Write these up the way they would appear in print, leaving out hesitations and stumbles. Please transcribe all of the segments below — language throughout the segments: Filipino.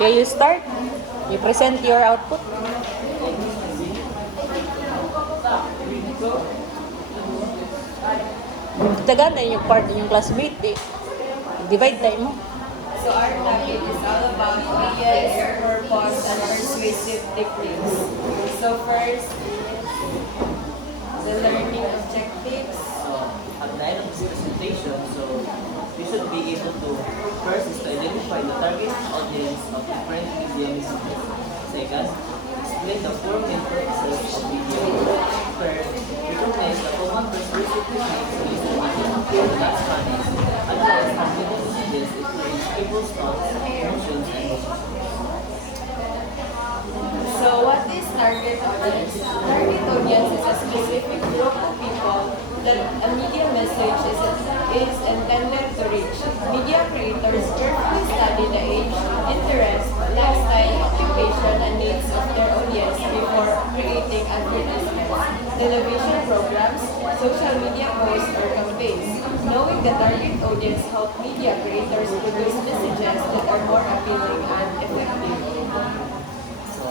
Okay, you start. You present your output. Taga na yung part yung classmate eh. Divide tayo mo. So our topic is all about media's purpose and persuasive techniques. So first, the learning objectives. At the end of this presentation, so we should be able to first is to identify the target audience of different media messages. Second, explain the four main purposes of media. Third, recognize the common persuasive techniques used in media. The last one is advise how media messages influence people's thoughts, emotions, and decisions. So what is target audience? Target audience is a specific group of people that a media message is intended to reach. Media creators carefully study the age, interest, lifestyle, occupation, and needs of their audience before creating advertisements, television programs, social media posts, or campaigns. Knowing the target audience helps media creators produce messages that are more appealing and effective.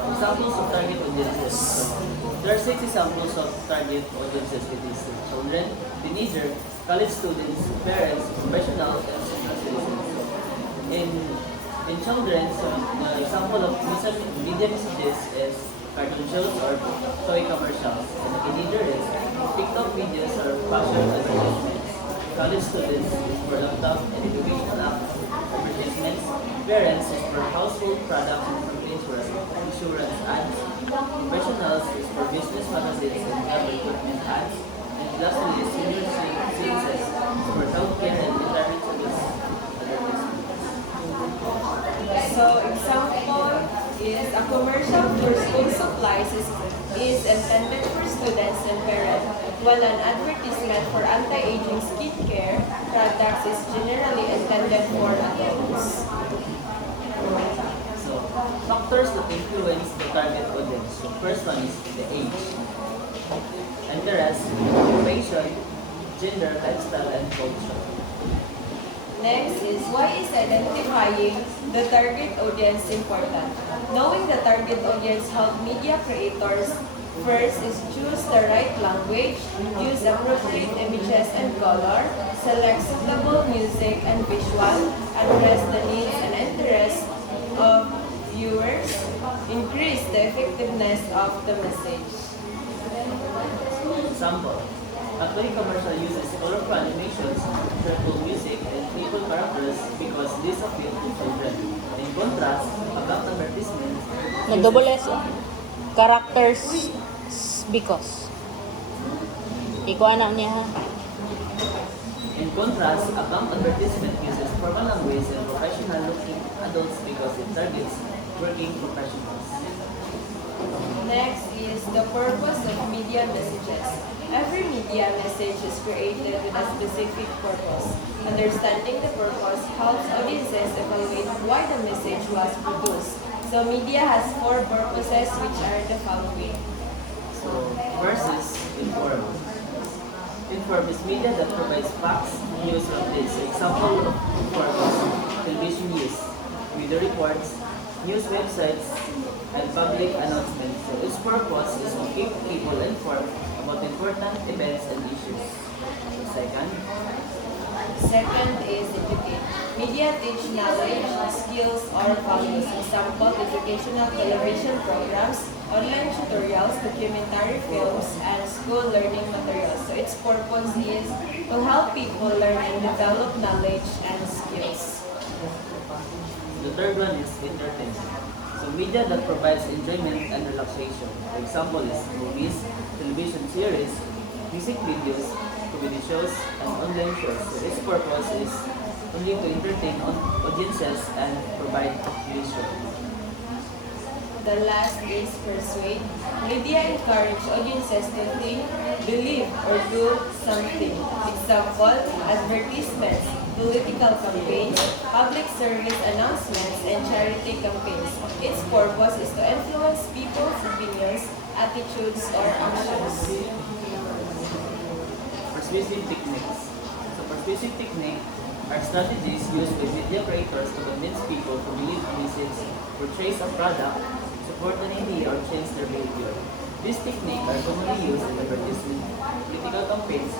Examples of target audiences. There are 6 examples of target audiences with these children, teenagers, college students, parents, professionals, and senior citizens. In children, the example of media messages is cartoon shows or toy commercials. And the teenager is TikTok videos or fashion advertisements. College students is for laptop and educational app advertisements. Parents is for household products and insurance ads. Professionals is for business magazines and job recruitment ads. And lastly, senior citizens is for healthcare and retirement service advertisements. So example is a commercial for school supplies is intended for students and parents, while an advertisement for anti-aging skincare products is generally intended for adults. So, factors that influence the target audience. The first one is the age, interest, occupation, gender, lifestyle, and culture. Next is why is identifying the target audience important? Knowing the target audience help media creators first is choose the right language, use appropriate images and color, select suitable music and visual, address the needs and interests of viewers, increase the effectiveness of the message. Example, a toy commercial uses colorful animations, cheerful music, and playful characters because this appeals to children. In contrast, a black advertisement Nag-double S. Characters because. Ikaw anak niya ha. In contrast, a blank advertisement uses formal language and professional-looking adults because it targets working professionals. Next is the purpose of media messages. Every media message is created with a specific purpose. Understanding the purpose helps audiences evaluate why the message was produced. So media has 4 purposes which are the following. So, first is inform. Inform is media that provides facts, news, or updates. Example of purpose, television news, video reports, news websites, and public announcements. So, its purpose is to keep people informed about important events and issues. Second is educate. Media teach knowledge, skills, or values. Example, educational television programs, online tutorials, documentary films, and school learning materials. So its purpose is to help people learn and develop knowledge and skills. The third one is entertainment. So media that provides enjoyment and relaxation. For example is movies, television series, music videos, comedy shows, and online shows. So its purpose is only to entertain audiences and provide leisure. The last is persuade. Media encourage audiences to think, believe, or do something. Example, advertisements, political campaigns, public service announcements, and charity campaigns. Its purpose is to influence people's opinions, attitudes, or actions. Persuasive techniques. So persuasive technique are strategies used by media creators to convince people to believe a message or trace a product, support an idea, or change their behavior. These techniques are commonly used in advertising, political campaigns,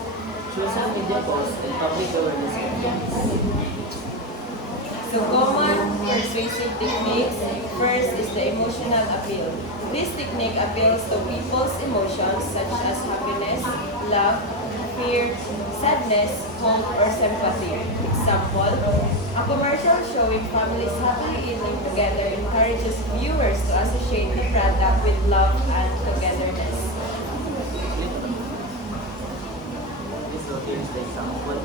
social media posts, and public awareness campaigns. So common persuasive techniques, first is the emotional appeal. This technique appeals to people's emotions such as happiness, love, fear, sadness, hope, or sympathy. Example, a commercial showing families happily eating together encourages viewers to associate the product with love and togetherness. So here's the example.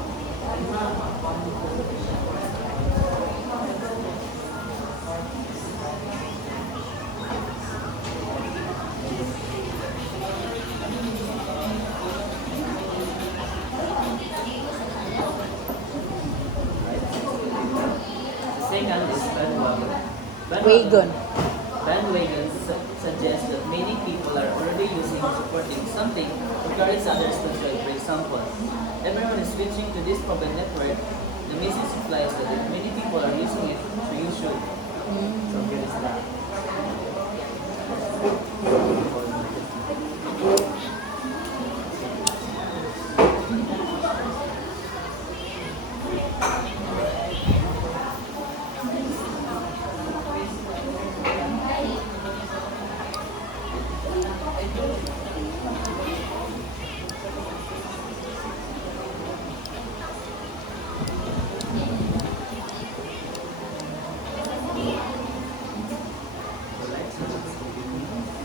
Second is bandwagon. Wagon. Bandwagons suggest that many people are already using or supporting something to encourage others to try. For example, everyone is switching to this mobile network. The message implies that if many people are using it, so you should. So here is that.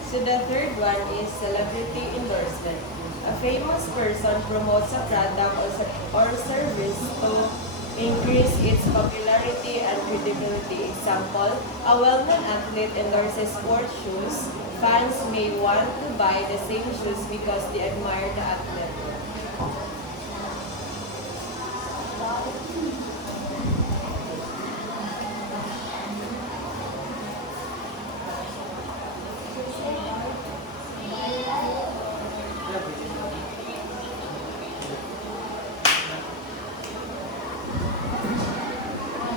So the third one is celebrity endorsement. A famous person promotes a product or service to increase its popularity and credibility. Example, a well-known athlete endorses sports shoes. Fans may want to buy the same shoes because they admire the athlete.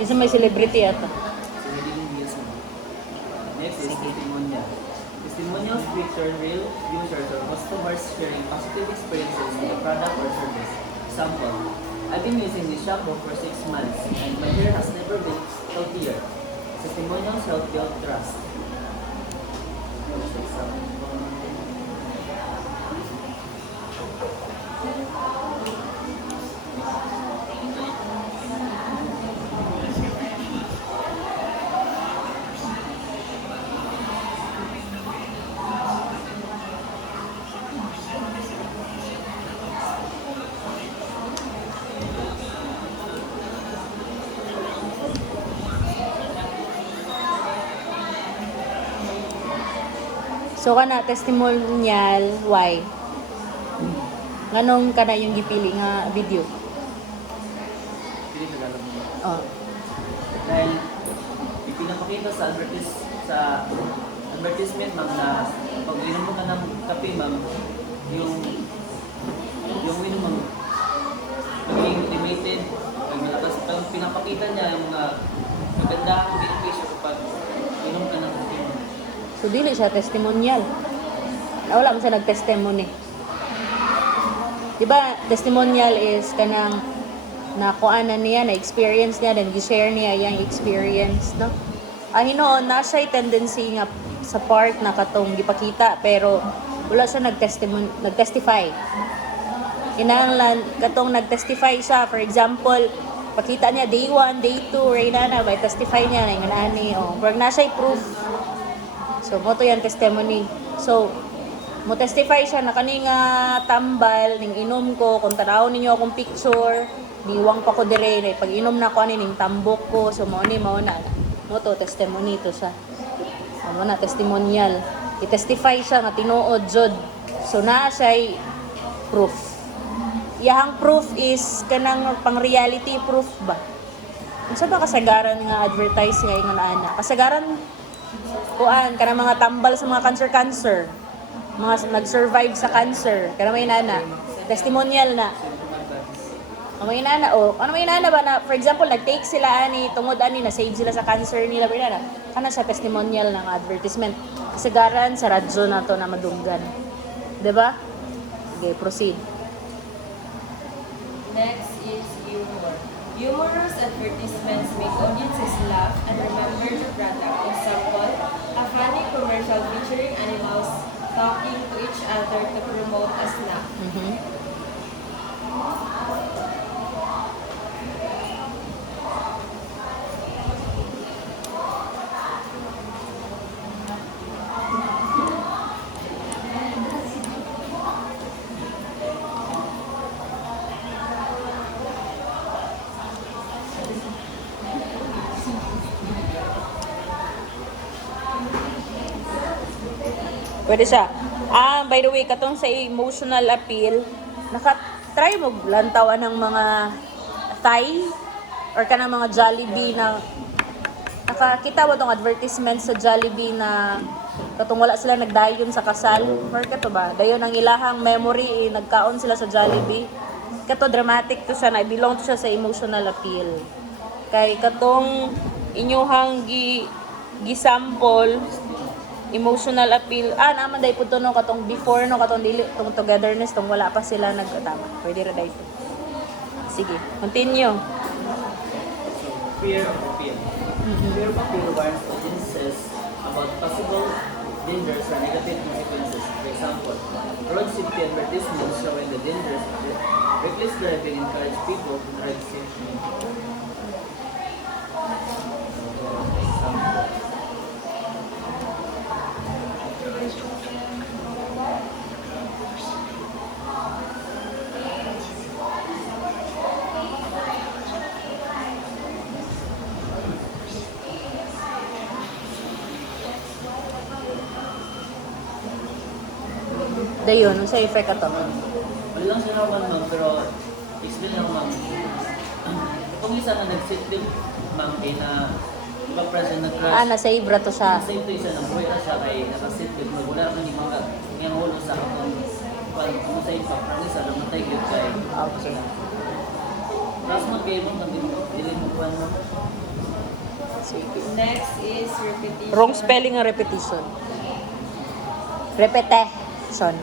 Isa may celebrity ata. So we didn't use one. Next is testimonial. Testimonials feature real users or customers sharing positive experiences with the product or service. Example, I've been using this shampoo for 6 months and my hair has never been healthier. Testimonials help build trust. Next example. So kana testimonial why? Nganong kana yung gipili nga video? Pili Tagalog mo. Oh. Dahil ipinapakita sa advertisement ma'am na pag inom mo ka ng kape ma'am, yung inom mo magiging limited, pag malakas pag pinapakita niya yung maganda ang benepisyo kapag inom ka ng kape ma'am. So dili siya testimonial. Wala man siya nag-testimony. Diba, testimonial is kanang nakuanan niya, na-experience niya, then gi-share niya yung experience, no? Hinoon, na siya tendency nga sa part na katong gipakita, pero wala siya nag-testify. Kinahanglan, katong nag-testify siya, for example, pakita niya day 1, day 2, rayna na, by testify niya, na yung ani, pag na siya proof. So, mo to yan testimony. So, mo testify siya na kani nga tambal ning inom ko kung tanaw ninyo akong picture diwang pa ko dire pag inom na ko ani ning tambok ko so mo na mo to testimony to siya mo na testimonial i-testify siya nga tinuod jud so naa siya proof iyang proof is kanang pang reality proof ba unsa ba kasagaran nga advertise nga ingon ana kasagaran kuan kanang mga tambal sa mga cancer mga nag-survive sa cancer. Kaya may nana. Testimonial na. Ano may inana o ano may inana ba na for example nag-take sila ani tungod ani na save sila sa cancer nila ba na kana sa testimonial ng advertisement kasagaran sa radyo na to na madunggan. 'Di ba? Okay, proceed. Next is humor. Humorous advertisements make audiences laugh and remember the product. Example, a funny commercial featuring animals talking to each other to promote a snack. Pwede siya. By the way, katong sa emotional appeal, naka-try mo lantawan ng mga Thai or kanang mga Jollibee na nakakita mo tong advertisement sa Jollibee na katong wala sila nagdayon sa kasal. Or kato ba? Dayon ang ilahang memory, nagkaon sila sa Jollibee. Kato dramatic to siya, na belong to siya sa emotional appeal. Kay katong inyuhang gisample emotional appeal. Naman dahil po no katong before no katong dili tong togetherness tong wala pa sila nagtama. Pwede ra dahil. Sige, continue. Fear of appeal. Fear of appeal warns audiences about possible dangers or negative consequences. For example, road safety advertisements showing the dangers of reckless driving encourage people to drive safely. Dayon, unsa effect ato? Wala lang siya naman ma'am, pero explain lang ma'am. Kung isa na nag-sit-lim ma'am, kay na ipapresent nag-crash. Na-save ra to siya. Same to isa, nabuhay na siya kay nakasit-lim. Wala naman yung mga ngayang ulo sa akong kung sa impact, ang isa namatay yun kay. Okay. Tapos mo kayo ma'am, dili mo pa ma'am. Sige. Next is repetition. Wrong spelling ang repetition. Repetition.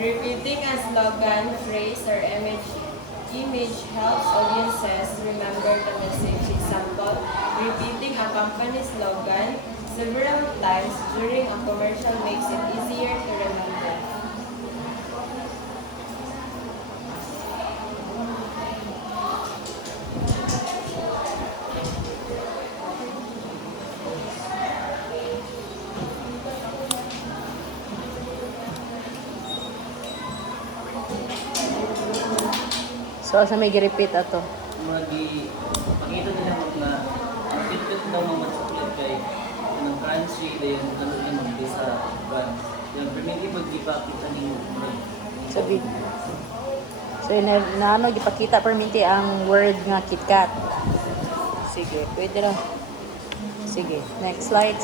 Repeating a slogan, phrase, or image helps audiences remember the message. Example, repeating a company slogan several times during a commercial makes it easier to remember. So, asa may gi-repeat ato? Mga pangita nila ma'am na pit-pit daw mga chocolate kay ng crunchy, dayon ano yung mga sa brand. Yung permiti mag-iba kita ni Sabi. So, na ano, gipakita perminti ang word nga KitKat. Sige, pwede ra. Sige, next slide.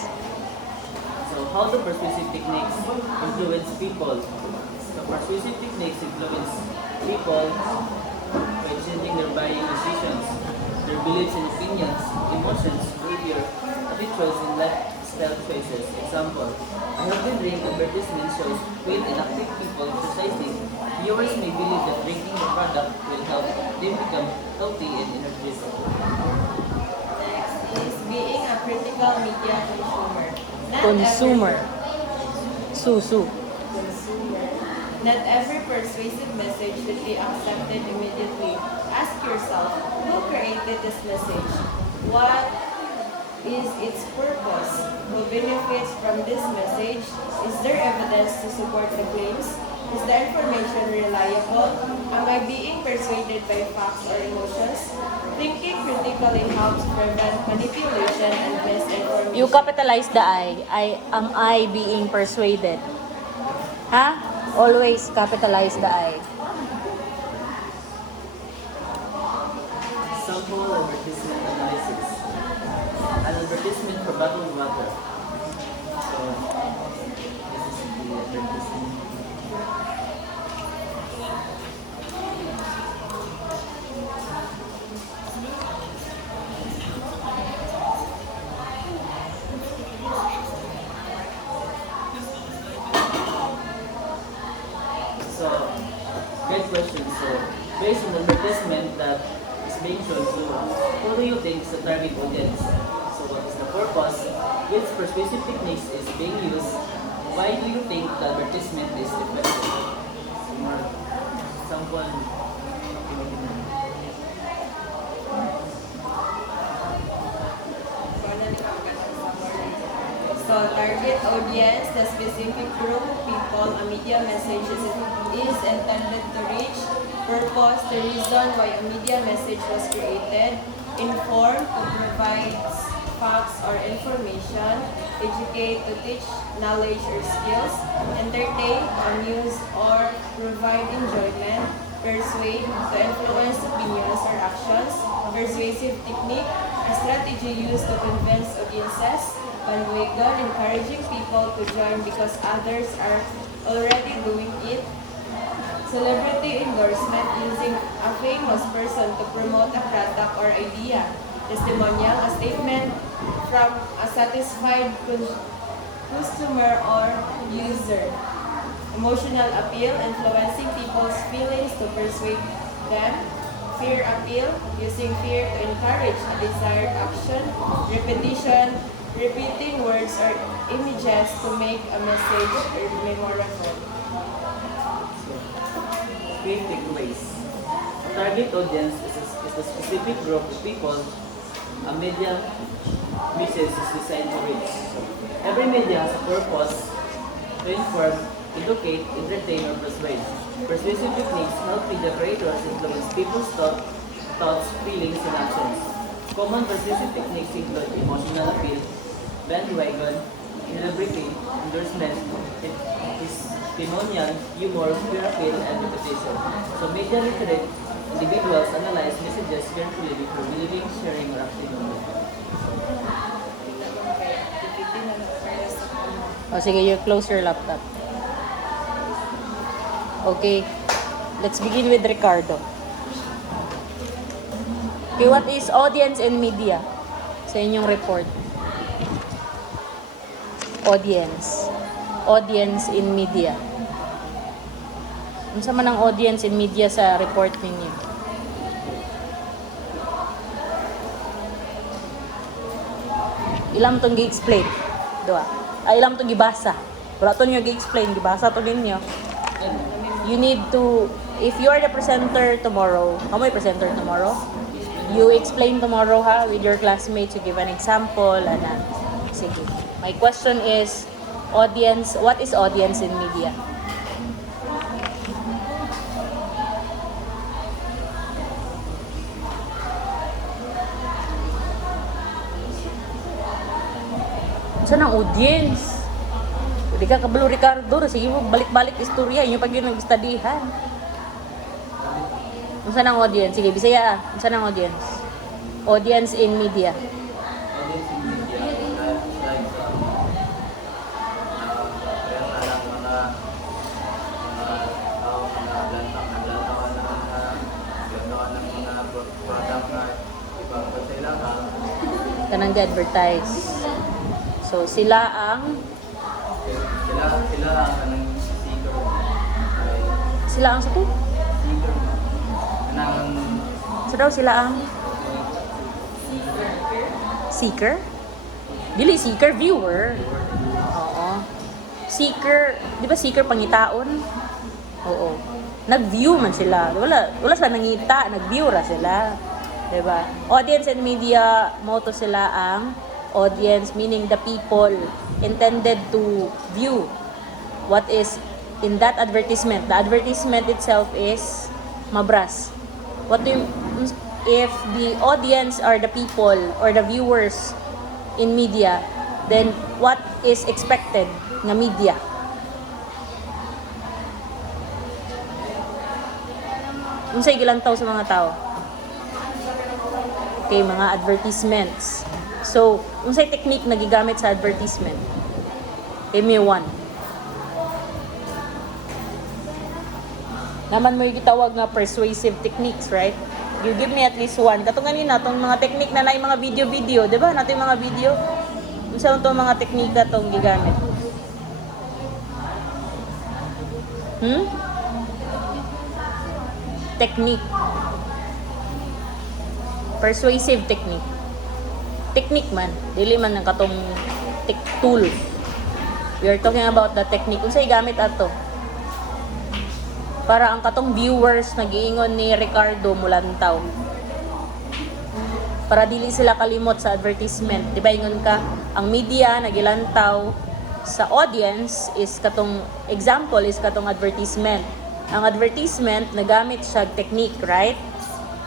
So, how do persuasive techniques influence people? So, persuasive techniques influence people by changing their buying decisions, their beliefs and opinions, emotions, behavior, habituals, and lifestyle choices. Example, a healthy drink advertisement shows fit and active people exercising. Viewers may believe that drinking the product will help them become healthy and energetic. Next is being a critical media consumer. Consumer. Consumer. Not every persuasive message should be accepted immediately. Ask yourself, who created this message? What is its purpose? Who benefits from this message? Is there evidence to support the claims? Is the information reliable? Am I being persuaded by facts or emotions? Thinking critically helps prevent manipulation and misinformation. You capitalize the am I being persuaded? Ha? Always capitalize the I. Sample advertisement analysis. An advertisement for bottled water. So, this is the advertisement. based on the advertisement that is being shown. So, who do you think is the target audience? So, what is the purpose? Which persuasive techniques is being used? Why do you think the advertisement is effective? More example. So, target audience, the specific group of people a media message is intended to reach. Purpose, the reason why a media message was created. Inform, to provide facts or information. Educate, to teach knowledge or skills. Entertain, amuse, or provide enjoyment. Persuade, to influence opinions or actions. Persuasive technique, a strategy used to convince audiences. Bandwagon, encouraging people to join because others are already doing it. Celebrity endorsement, using a famous person to promote a product or idea. Testimonial, a statement from a satisfied customer or user. Emotional appeal, influencing people's feelings to persuade them. Fear appeal, using fear to encourage a desired action. Repetition, repeating words or images to make a message memorable. Key takeaways. A target audience is a specific group of people a media message is designed to reach. So, every media has a purpose to inform, educate, entertain, or persuade. Persuasive techniques help media creators influence people's thoughts, feelings, and actions. Common persuasive techniques include emotional appeal, bandwagon, celebrity, endorsement, testimonial, humor, fear appeal, and repetition. So media literate individuals analyze messages carefully before believing, sharing, or acting on them. O sige, you close your laptop. Okay, let's begin with Ricardo. Okay, what is audience and media sa inyong report? Audience in media. Ano man ang audience in media sa report ninyo? Ilam itong gi-explain? Doa. Ay, ilam itong gibasa. Wala itong nyo gi-explain. Gibasa ito ninyo. You need to, if you are the presenter tomorrow, kamoy presenter tomorrow? You explain tomorrow ha, with your classmates. You give an example. Sige. My question is, audience, what is audience in media? Saan ang audience? Hindi ka kabalo, Ricardo. Sige mo, balik-balik istorya. Yun yung pag yun nag-studyhan. Saan ang audience? Sige, Bisaya. Saan ang audience? Audience in media. Audience in media, like tao na naglantakan ng mga product na ibang kailangan. Kanang advertise. So, sila ang Sila ang seeker. Sila ang sato? Seeker. Kanang So daw sila ang seeker? Dili seeker, viewer. Oo. Seeker, di ba seeker pangitaon? Oo. Nag-view man sila. Wala sila nangita, nag-view ra sila. Di ba? Audience and media, motto sila ang audience, meaning the people intended to view what is in that advertisement. The advertisement itself is mabras. If the audience are the people or the viewers in media, then what is expected ng media? Unsay gilantaw sa mga tao? Okay, mga advertisements. So, unsay technique na gigamit sa advertisement? Give me one. Naman mo yung gitawag na persuasive techniques, right? You give me at least one. Katong ganina, itong mga technique na yung mga video-video, di ba? Nato yung mga video. Unsa itong mga teknika itong gigamit? technique. Persuasive technique. Technique man, dili man ng katong tool. We are talking about the technique. Unsay gamit ato? Para ang katong viewers nagiingon ni Ricardo Mulantaw. Para dili sila kalimot sa advertisement. Di ba ingon ka, ang media nagilantaw sa audience is katong example is katong advertisement. Ang advertisement nagamit siya technique, right?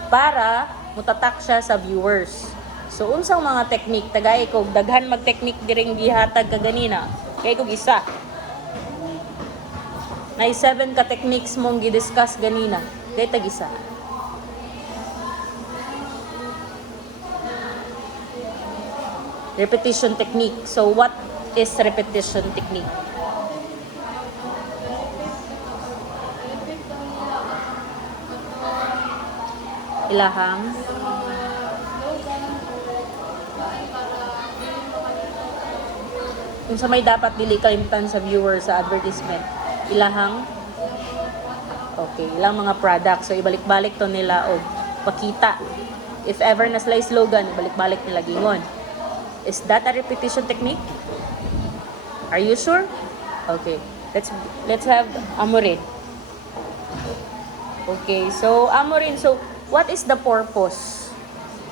Para mutatak siya sa viewers. So unsang mga technique tagay ko daghan mag-technique diring gihatag kaganina. Kay ko isa. Nay 7 ka techniques mong gi-discuss ganina. Kay tag isa. Repetition technique. So what is repetition technique? Ilahang kung sa may dapat dili kalimtan sa viewer sa advertisement. Ilahang ilang mga product. So ibalik-balik to nila o pakita. If ever na sila slogan, ibalik-balik nila gingon. Is that a repetition technique? Are you sure? Okay. Let's have Amorin. Okay, so Amorin, so what is the purpose?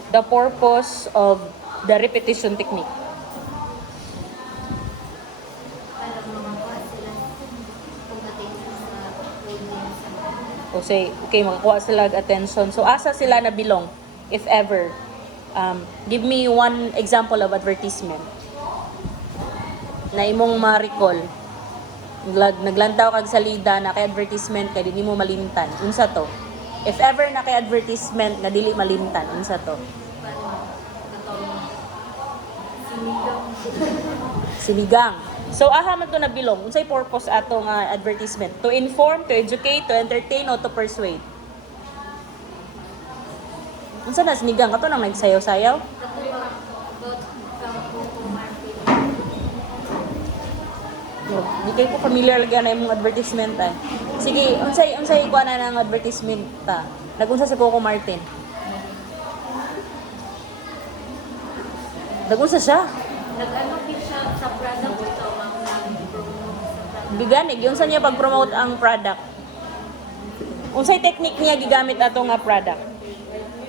The purpose of the repetition technique? Okay, makakuha sila attention. So asa sila na belong, if ever? Give me one example of advertisement na imong ma-recall. Naglantaw kag salida na kay advertisement kay dili mo malimtan. Unsa to? If ever na kay advertisement nga dili malimtan, unsa to? Sinigang. So aha man to na bilong. Unsay purpose ato nga advertisement? To inform, to educate, to entertain, o to persuade? Unsa na sinigang kato nang nagsayaw-sayaw? No, di kayo ko familiar lagi na imong advertisement ay. Sige, unsay kuha na ng advertisement ta. Nagunsa si Coco Martin. Nagunsa siya. Nag-ano din siya sa product ito, nag-promote sa product. Biganig, unsa niya pag-promote ang product? Unsay technique niya gigamit ato nga product?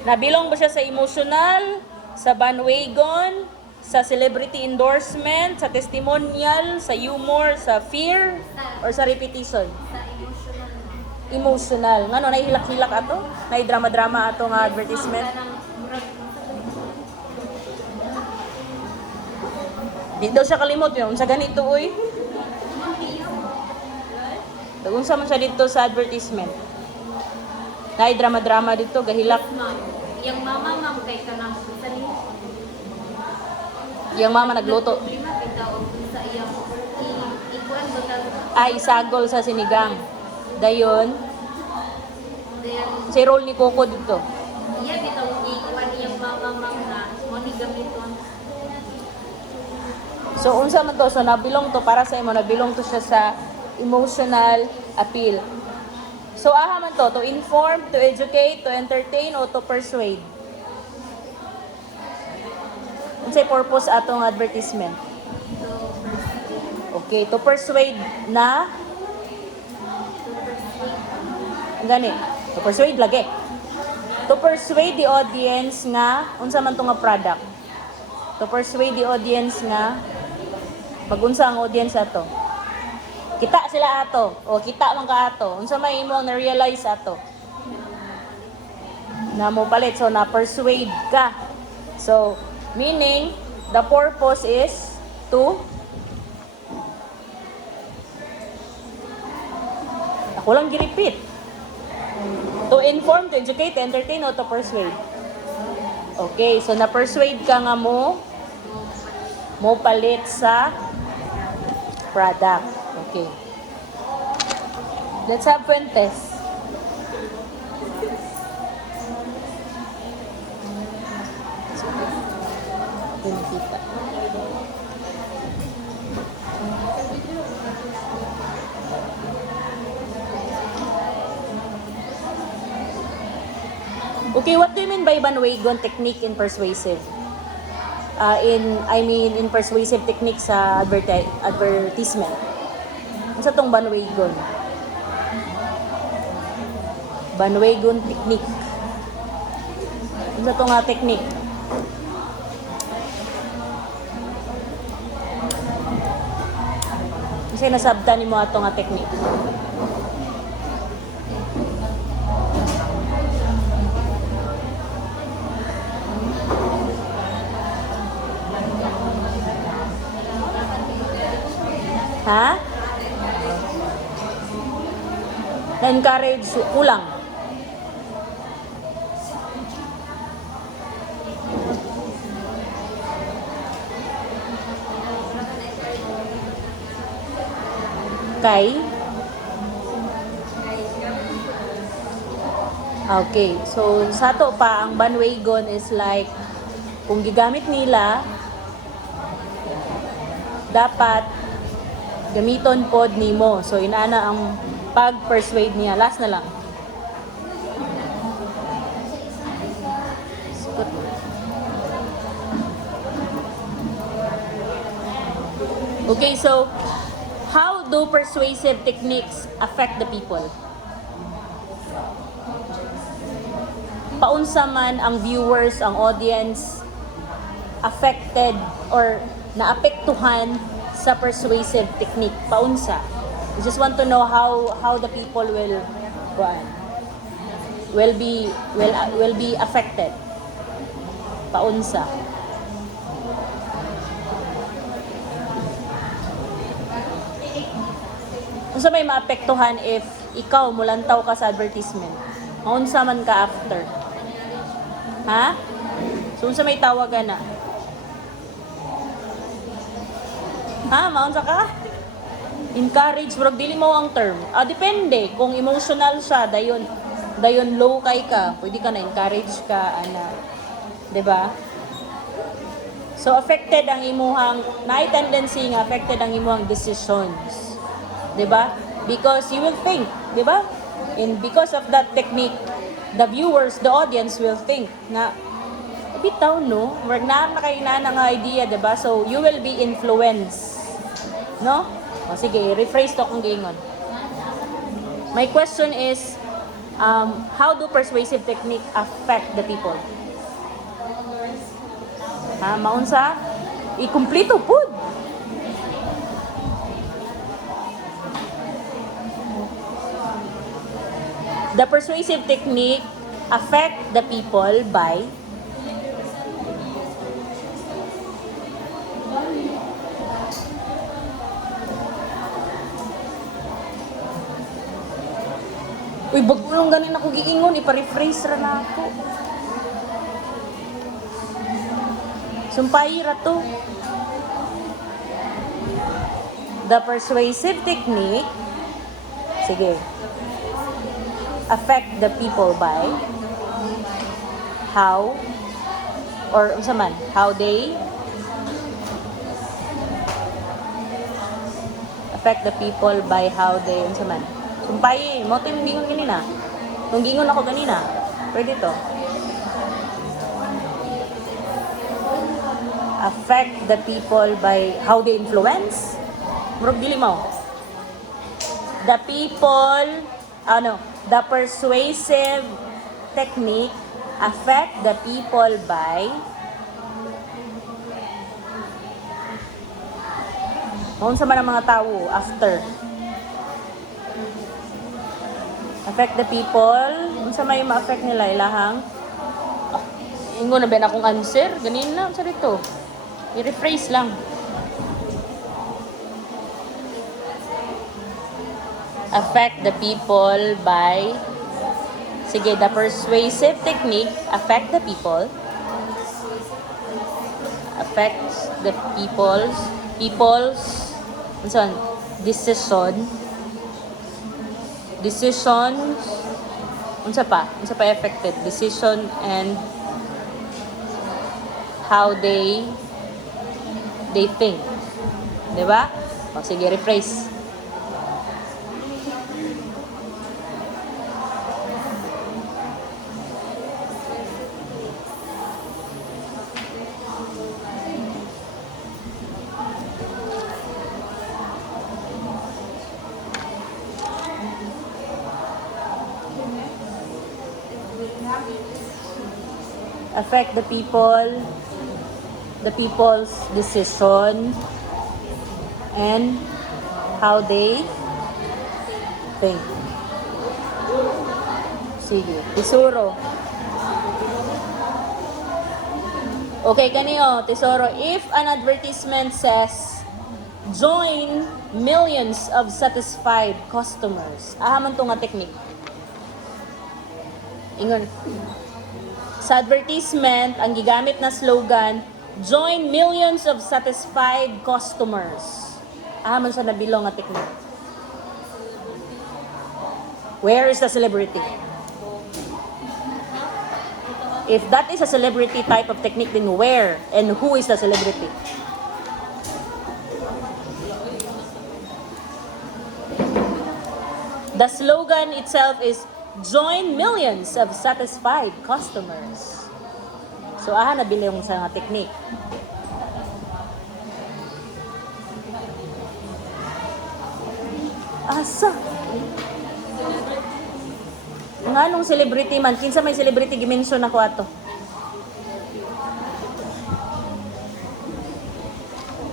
Nabilong ba siya sa emotional, sa bandwagon, sa celebrity endorsement, sa testimonial, sa humor, sa fear, or sa repetition? Sa emotional na. Emotional. Ngano, nahihilak-hilak ato? Nahidrama-drama ato nga advertisement? Di daw siya kalimot yun. Sa ganito, uy. Unsa man siya dito sa advertisement? Nahidrama-drama dito, gahilak. Yung mama, ma'am, kay ka nang sa niyo. Yung mama nagluto. Problema, bitaw, sa iyang ikuan ba talaga? Ay, isagol sa sinigang. Dayon, Then, si role ni Coco dito. iya, bitaw, ikuan yung mama, ma'am, na money gamiton. So, unsa man to? So, nabilong to para sa imo. Nabilong to siya sa emotional appeal. So, aha man to inform, to educate, to entertain, o to persuade? Unsay purpose atong advertisement? Okay, to persuade na gani. To persuade lagi. To persuade the audience nga unsa man to nga product. To persuade the audience nga magunsa ang audience ato. Kita sila ato o kita man ka ato. Unsa may imong na-realize ato? Na mo palit so na persuade ka. So meaning the purpose is to ako lang gi-repeat. To inform, to educate, to entertain, o to persuade? Okay, so na-persuade ka nga mo palit sa product. Okay. Let's have Fuentes. Kita. Okay, what do you mean by Banwagon technique in persuasive? In persuasive technique sa advertisement. Ano sa tong Banwagon? Banwagon technique. Ano sa tong technique? Kasi nasabtan mo ato nga technique. Ha? Na-encourage, kulang. Kay? Okay, so sa to pa, ang Banwagon is like, kung gigamit nila, dapat gamiton pod nimo. So inaana ang pag-persuade niya. Last na lang. Okay, so how do persuasive techniques affect the people? Paunsa man ang viewers, ang audience affected or naapektuhan sa persuasive technique? Paunsa. I just want to know how the people will be affected. Paunsa. Unsa may maapektuhan if ikaw mulantaw ka sa advertisement? Maunsa man ka after? Ha? So unsa may tawagan na? Ha? Maunsa ka? Encourage, pero dili mo ang term. Depende. Kung emotional siya, dayon low kay ka, pwede ka na encourage ka, ana. 'Di ba? So affected ang imuhang, naay tendency nga affected ang imuhang decisions. 'Di ba? Because you will think, 'di ba? And because of that technique, the viewers, the audience will think na bitaw no, wag na kayo na ng idea, 'di ba? So you will be influenced. No? O sige, rephrase to kung giingon. My question is, how do persuasive technique affect the people? Ha, maunsa? Ikumplito pud. The persuasive technique affect the people by uy, bagulong ganin ako giingon, ipa-rephrase ra na ako. Sumpay ra to. The persuasive technique, sige, affect the people by how, or unsa man, how they affect the people by how they, unsa man. Sumpay, mo ito yung gingon ganina. Yung gingon ako ganina. Pwede to. Affect the people by how they influence. Murag dili mo. The people, the persuasive technique affect the people by maunsa man ang mga tao after. Affect the people. Unsa may ma-affect nila ilahang? Ingon na ba akong answer? Ganin na sa dito. I-rephrase lang. Affect the people by, sige, the persuasive technique affect the people. Affects the people's decisions, unsa pa affected, decision and how they think, 'di ba? O sige, rephrase. affect the people's decision, and how they think. Sige, Tesoro. Okay, kaniyo, Tesoro. If an advertisement says, join millions of satisfied customers. Ahaman to nga technique. Ingon. Sa advertisement, ang gigamit na slogan, join millions of satisfied customers. Ahaman siya nabilong nga technique. Where is the celebrity? If that is a celebrity type of technique, then where and who is the celebrity? The slogan itself is, join millions of satisfied customers. So, nabili yung sa mga technique. Asa? Nga nung celebrity man, kinsa may celebrity gimension ako ato.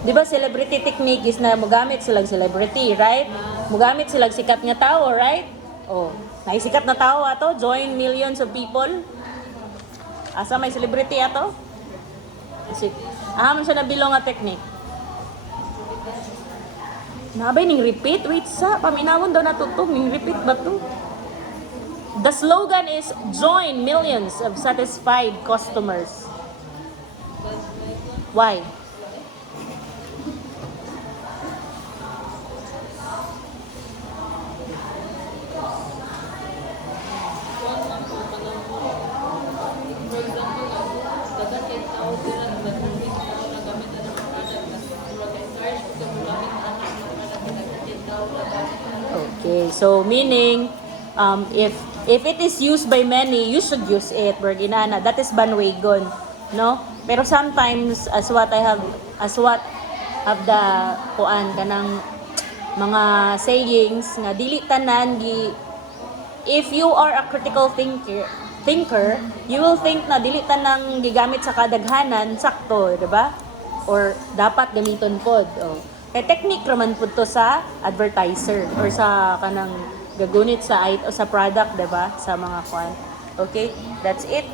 Di ba celebrity technique is na mugamit silang celebrity, right? Mugamit silang sikat nga tao, right? Oh, naisikat na tao ato, join millions of people. Asa may celebrity ato? Kasi, man siya nabilong nga technique. Nabay ning repeat? Wait sa, paminawon daw natutog, ning repeat ba to? The slogan is, join millions of satisfied customers. Why? Okay, so meaning, if it is used by many, you should use it. Berginana, that is banwagon, no? Pero sometimes, as what have the kuan kanang mga sayings nga dili tanan if you are a critical thinker, you will think na dili tanang gigamit sa kadaghanan sakto, di ba? Or dapat gamiton pod. Oh. Kay technique raman pud to sa advertiser or sa kanang gagunit sa product, 'di ba? Sa mga kwan. Okay? That's it.